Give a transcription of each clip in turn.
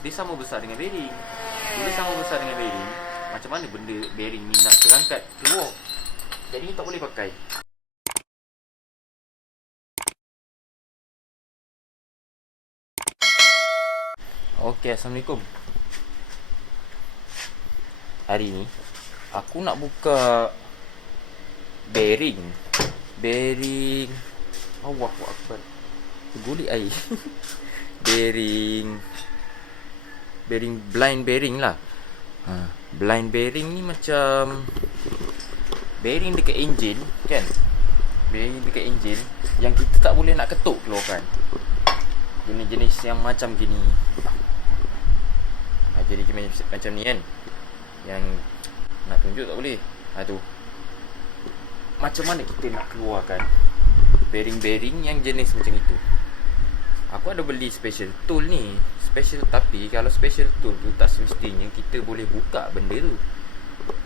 dia sama besar dengan bearing. Bila sama besar dengan bearing, macam mana benda bearing ni nak terangkat keluar? Jadi tak boleh pakai. Okey, Assalamualaikum. Hari ni aku nak buka bearing. Bearing Allahu Akbar. Tergulik air. bearing blind bearing lah. Blind bearing ni macam bearing dekat enjin kan. Bearing dekat enjin yang kita tak boleh nak ketuk keluarkan. Jenis-jenis yang macam gini. Jadi macam ni kan. Yang nak tunjuk tak boleh. Tu. Macam mana kita nak keluarkan bearing-bearing yang jenis macam itu? Aku ada beli special tool ni. Special, tapi kalau special tool tu tak semestinya kita boleh buka benda tu.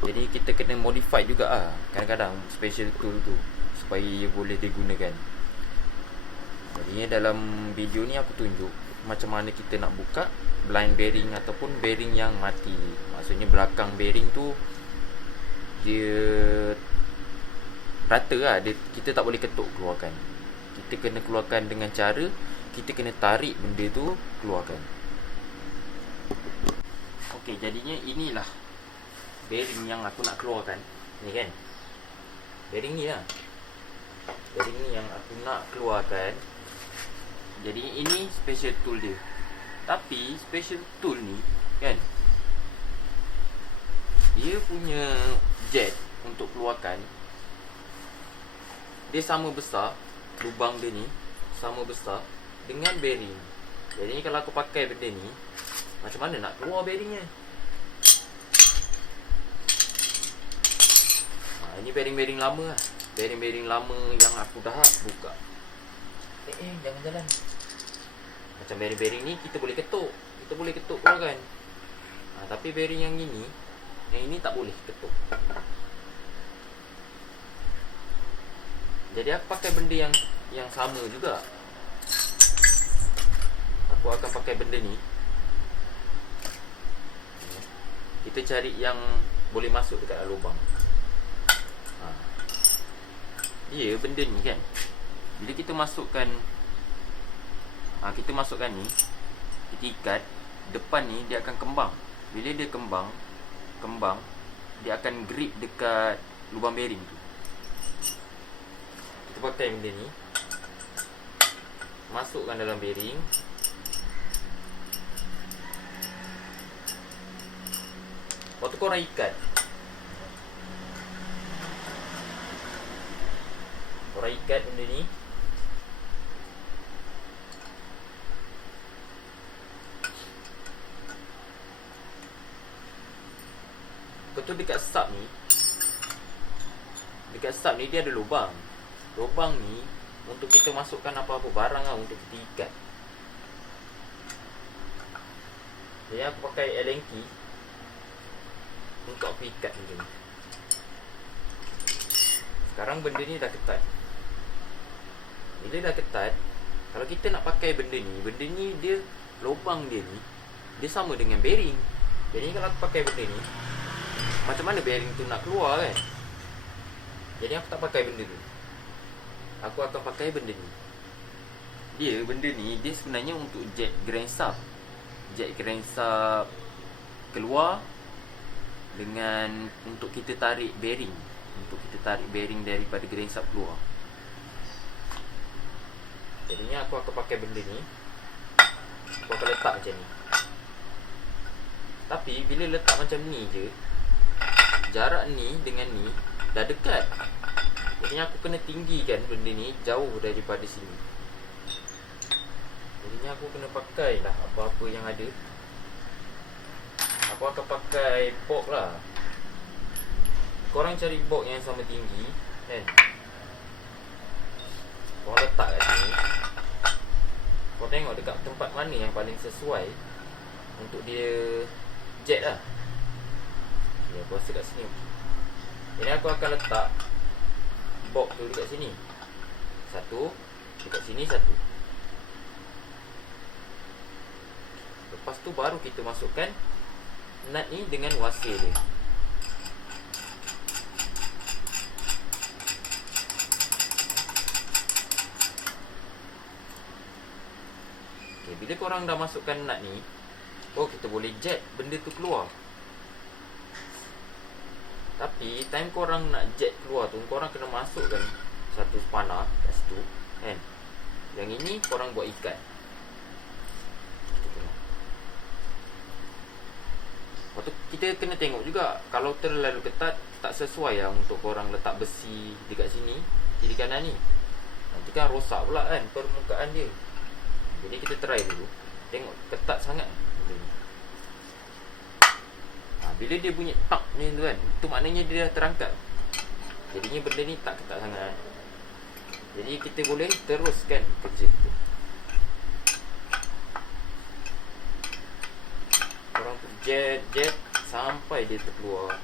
Jadi kita kena modify juga lah kadang-kadang special tool tu supaya ia boleh digunakan. Jadi dalam video ni aku tunjuk macam mana kita nak buka blind bearing ataupun bearing yang mati. Maksudnya belakang bearing tu dia rata lah, kita tak boleh ketuk keluarkan. Kita kena keluarkan dengan cara kita kena tarik benda tu keluarkan. Okey, jadinya inilah bearing yang aku nak keluarkan. Ni kan, bearing ni lah. Bearing ni yang aku nak keluarkan. Jadi ini special tool dia. Tapi special tool ni kan, dia punya jet untuk keluarkan dia sama besar, lubang dia ni sama besar dengan bearing. Jadi kalau aku pakai benda ni, macam mana nak keluar bearingnya? Ini bearing-bearing lama lah. Bearing-bearing lama yang aku dah buka. Jangan jalan. Macam bearing-bearing ni kita boleh ketuk. Kita boleh ketuk keluarkan. Tapi bearing yang ini tak boleh ketuk. Jadi aku pakai benda yang sama juga. Aku akan pakai benda ni. Kita cari yang boleh masuk dekat dalam lubang. Dia benda ni kan, bila kita masukkan ni, kita ikat depan ni, dia akan kembang. Bila dia kembang, dia akan grip dekat lubang bearing tu. Kita pakai benda ni, masukkan dalam bearing. Lepas tu korang ikat. Korang ikat benda ni. Betul dekat sub ni. Dekat sub ni dia ada lubang. Lubang ni untuk kita masukkan apa-apa barang lah, untuk kita ikat. Jadi aku pakai Allen key untuk aku ikat benda ni. Sekarang benda ni dah ketat. Bila dah ketat, kalau kita nak pakai benda ni dia, lubang dia ni dia sama dengan bearing. Jadi kalau aku pakai benda ni, macam mana bearing tu nak keluar kan? Jadi aku tak pakai benda tu. Aku akan pakai benda ni. Benda ni dia sebenarnya untuk jet crankshaft. Jet crankshaft keluar dengan untuk kita tarik bearing. Untuk kita tarik bearing daripada crankshaft keluar. Jadinya aku akan pakai benda ni. Aku akan letak macam ni. Tapi bila letak macam ni je, jarak ni dengan ni dah dekat. Jadinya aku kena tinggikan benda ni jauh daripada sini. Jadinya aku kena pakai lah apa-apa yang ada. Aku akan pakai box lah. Korang cari box yang sama tinggi kan. Korang letak kat sini. Korang tengok dekat tempat mana yang paling sesuai untuk dia jet lah. Aku rasa kat sini. Jadi aku akan letak box tu dekat sini. Satu. Dekat sini satu. Lepas tu baru kita masukkan nut ni dengan wasir dia. Okay, bila korang dah masukkan nut ni, kita boleh jet benda tu keluar. Tapi time korang nak jet keluar tu, korang kena masukkan satu spanner kat situ kan. Yang ini korang buat ikat. Lepas tu kita kena tengok juga, kalau terlalu ketat tak sesuai lah untuk korang letak besi dekat sini, kiri kanan ni. Nanti kan rosak pula kan permukaan dia. Jadi kita try dulu. Tengok ketat sangat. Bila dia bunyi tak ni tu kan, tu maknanya dia dah terangkat. Jadinya benda ni tak ketat sangat. Jadi kita boleh teruskan kerja kita. Korang jet sampai dia terkeluar.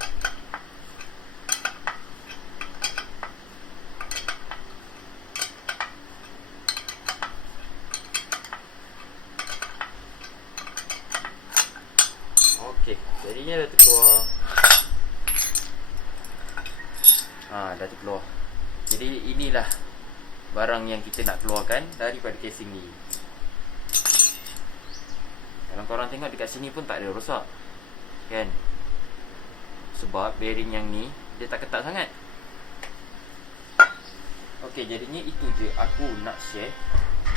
Okey, jadinya dah terkeluar. Dah terkeluar. Jadi inilah barang yang kita nak keluarkan daripada casing ni. Kalau korang tengok dekat sini pun tak ada rosak kan, sebab bearing yang ni dia tak ketat sangat. Okey, jadinya itu je aku nak share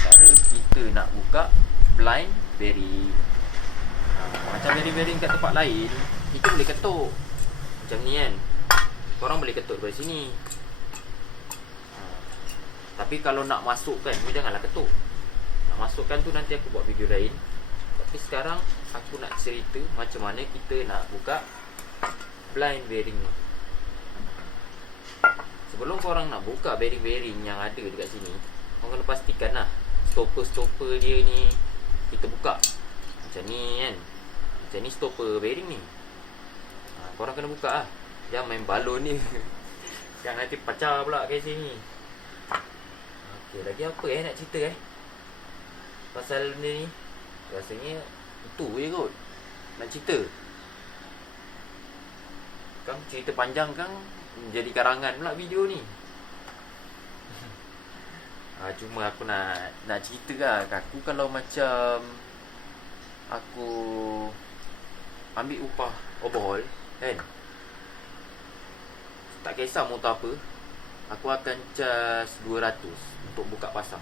cara kita nak buka blind bearing. Macam bearing-bearing kat tempat lain, kita boleh ketuk macam ni kan. Korang boleh ketuk dari sini. Tapi kalau nak masukkan tu, janganlah ketuk. Nak masukkan tu nanti aku buat video lain. Tapi sekarang aku nak cerita macam mana kita nak buka blind bearing ni. Sebelum korang nak buka bearing-bearing yang ada dekat sini, korang kena pastikan lah stopper-stopper dia ni kita buka. Macam ni kan. Macam ni stopper bearing ni. Korang kena buka lah. Jangan main balon ni. Jangan nanti pecah pula casing ni. Okay, lagi apa nak cerita pasal benda ni? Rasanya itu je kot nak cerita. Kan cerita panjang kan jadi karangan pula video ni. Cuma aku nak cerita lah. Aku kalau macam aku ambil upah overhaul kan, tak kisah motor apa, aku akan charge 200 untuk buka pasang.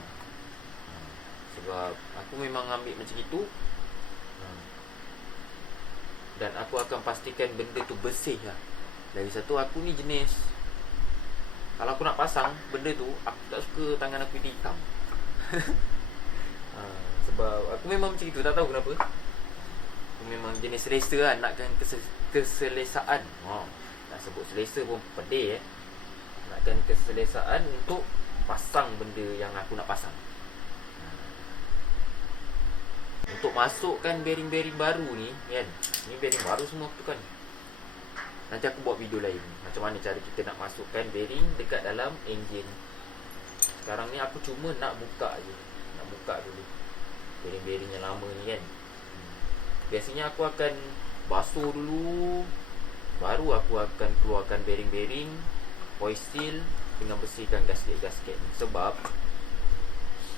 Sebab aku memang ambil macam itu. Dan aku akan pastikan benda tu bersih lah. Lagi satu, aku ni jenis, kalau aku nak pasang benda tu, aku tak suka tangan aku hitam. Sebab aku memang macam itu, tak tahu kenapa. Aku memang jenis selesa lah, nakkan keselesaan. Nak sebut selesa pun pedih Nakkan keselesaan untuk pasang benda yang aku nak pasang. Untuk masukkan bearing-bearing baru ni kan, ni bearing baru semua tu kan. Nanti aku buat video lain macam mana cara kita nak masukkan bearing dekat dalam enjin. Sekarang ni aku cuma nak buka je. Nak buka dulu bearing-bearing yang lama ni kan. Biasanya aku akan basuh dulu, baru aku akan keluarkan bearing-bearing, oil seal dengan bersihkan gasket-gasket ni. Sebab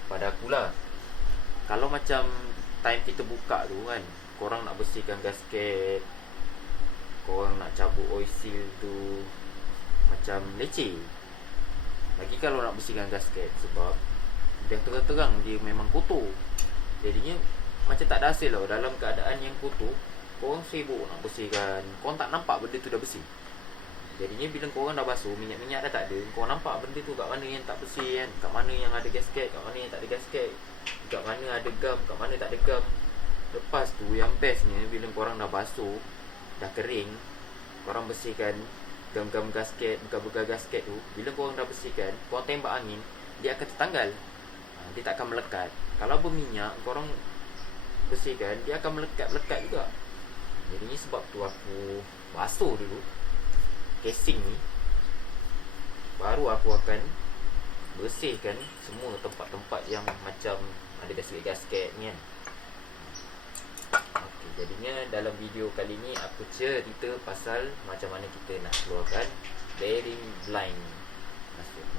pada akulah, kalau macam time kita buka tu kan, korang nak bersihkan gasket, korang nak cabut oil seal tu, macam leceh. Lagi kalau nak bersihkan gasket, sebab dia terang-terang dia memang kotor. Jadinya macam tak ada hasil tau. Dalam keadaan yang kotor, korang sibuk nak bersihkan, korang tak nampak benda tu dah bersih. Jadinya bila korang dah basuh, minyak-minyak dah tak ada, korang nampak benda tu kat mana yang tak bersih kan, kat mana yang ada gasket, kat mana yang tak ada gasket, kat mana ada gam, kat mana tak ada gam. Lepas tu yang bestnya, bila korang dah basuh, dah kering, korang bersihkan gam-gam gasket, bekas-bekas gasket tu. Bila korang dah bersihkan, korang tembak angin, dia akan tertanggal. Dia tak akan melekat. Kalau berminyak, korang bersihkan, dia akan melekat-melekat juga. Jadi sebab tu aku basuh dulu casing ni, baru aku akan bersihkan semua tempat-tempat yang macam ada gasket-gasket ni kan. Jadinya dalam video kali ni aku cerita pasal macam mana kita nak keluarkan bearing blind.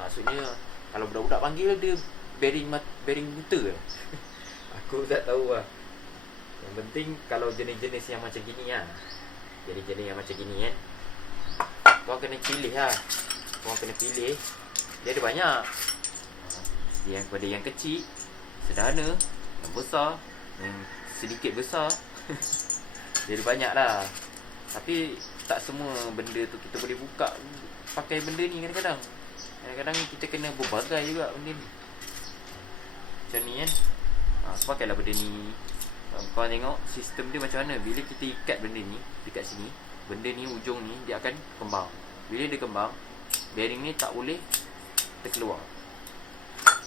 Maksudnya kalau budak-budak panggil dia bearing buta. Aku tak tahu lah. Yang penting kalau jenis-jenis yang macam gini lah, jenis-jenis yang macam gini kan, kau kena pilih lah. Kau kena pilih. Dia ada banyak. Yang pada yang kecil, sederhana, yang besar, yang sedikit besar. Dia ada banyak lah. Tapi tak semua benda tu kita boleh buka pakai benda ni kadang-kadang. Kadang-kadang kita kena berbagai juga benda ni. Macam ni kan. Aku pakailah benda ni. Kau tengok sistem dia macam mana. Bila kita ikat benda ni dekat sini, benda ni ujung ni dia akan kembang. Bila dia kembang, bearing ni tak boleh terkeluar.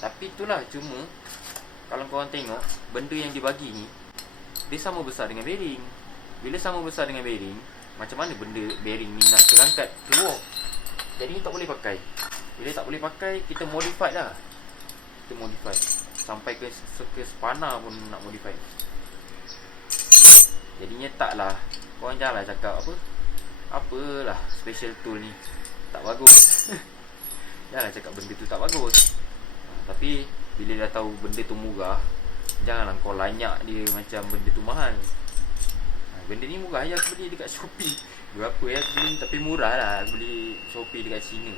Tapi itulah, cuma kalau korang tengok benda yang dibagi ni, dia sama besar dengan bearing. Bila sama besar dengan bearing, macam mana benda bearing ni nak terangkat keluar? Jadi tak boleh pakai. Bila tak boleh pakai, kita modify lah. Kita modify sampai ke spana pun nak modify. Jadinya taklah, korang janganlah cakap apalah special tool ni tak bagus. Janganlah cakap benda tu tak bagus. Tapi bila dah tahu benda tu murah, janganlah kau lanyak dia macam benda tu mahal. Benda ni murah je, aku beli dekat Shopee. Berapa ya aku beli, tapi murah lah. Aku beli Shopee dekat China.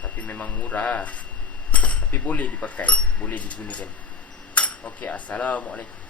Tapi memang murah. Tapi boleh dipakai, boleh digunakan. Okey, Assalamualaikum.